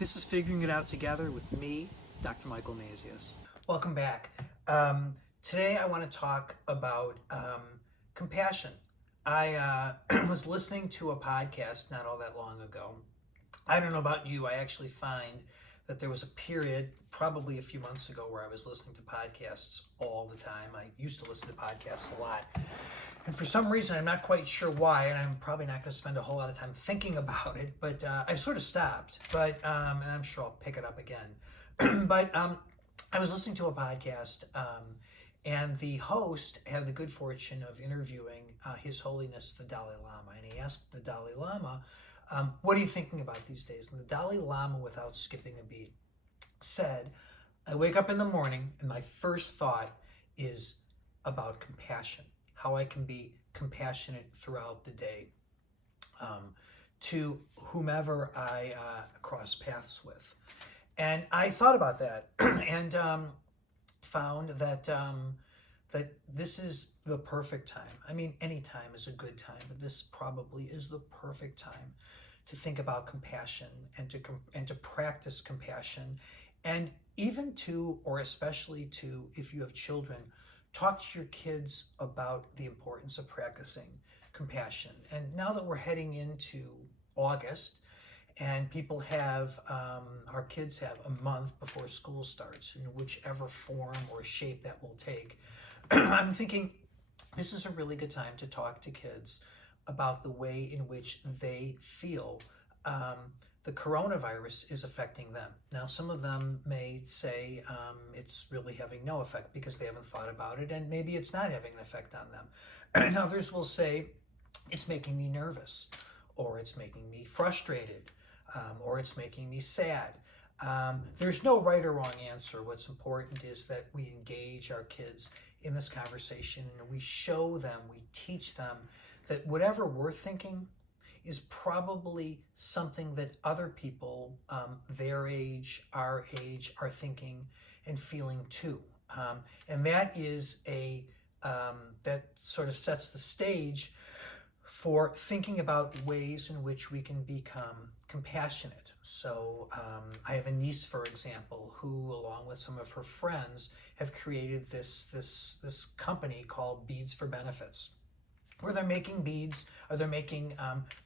This is Figuring It Out Together with me, Dr. Michael Mazius. Welcome back. Today I want to talk about compassion. I was listening to a podcast not all that long ago. I don't know about you, I actually find that there was a period, probably a few months ago, where I was listening to podcasts all the time. I used to listen to podcasts a lot. And for some reason, I'm not quite sure why, and I'm probably not going to spend a whole lot of time thinking about it, but I've sort of stopped, and I'm sure I'll pick it up again. But I was listening to a podcast, and the host had the good fortune of interviewing His Holiness the Dalai Lama, and he asked the Dalai Lama, what are you thinking about these days? And the Dalai Lama, without skipping a beat, said, I wake up in the morning, and my first thought is about compassion. How I can be compassionate throughout the day to whomever I cross paths with. And I thought about that and found that that this is the perfect time. I mean, any time is a good time, but this probably is the perfect time to think about compassion and to practice compassion, and even to, or especially to, if you have children, talk to your kids about the importance of practicing compassion. And now that we're heading into August and people have, our kids have a month before school starts, in whichever form or shape that will take, I'm thinking this is a really good time to talk to kids about the way in which they feel the coronavirus is affecting them. Now, some of them may say it's really having no effect because they haven't thought about it, and maybe it's not having an effect on them. And others will say it's making me nervous, or it's making me frustrated, or it's making me sad. There's no right or wrong answer. What's important is that we engage our kids in this conversation, and we show them, we teach them that whatever we're thinking is probably something that other people their age, our age, are thinking and feeling too. And that is that sort of sets the stage for thinking about ways in which we can become compassionate. So I have a niece, for example, who, along with some of her friends, have created this company called Beads for Benefits, where they're making beads, or they're making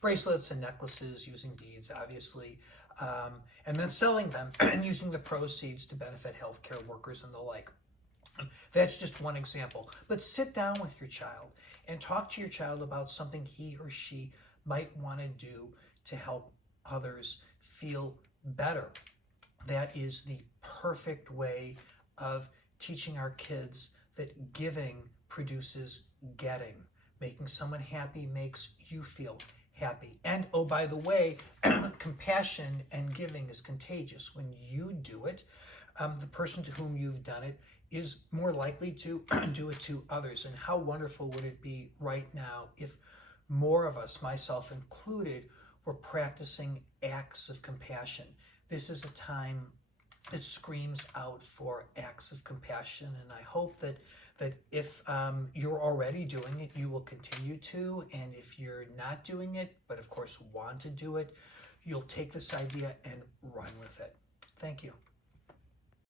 bracelets and necklaces using beads, obviously, and then selling them and using the proceeds to benefit healthcare workers and the like. That's just one example. But sit down with your child and talk to your child about something he or she might want to do to help others feel better. That is the perfect way of teaching our kids that giving produces getting. Making someone happy makes you feel happy. And oh, by the way, compassion and giving is contagious. When you do it, the person to whom you've done it is more likely to do it to others. And how wonderful would it be right now if more of us, myself included, were practicing acts of compassion? This is a time that screams out for acts of compassion, and I hope that if you're already doing it, you will continue to, and if you're not doing it, but of course want to do it, you'll take this idea and run with it. Thank you.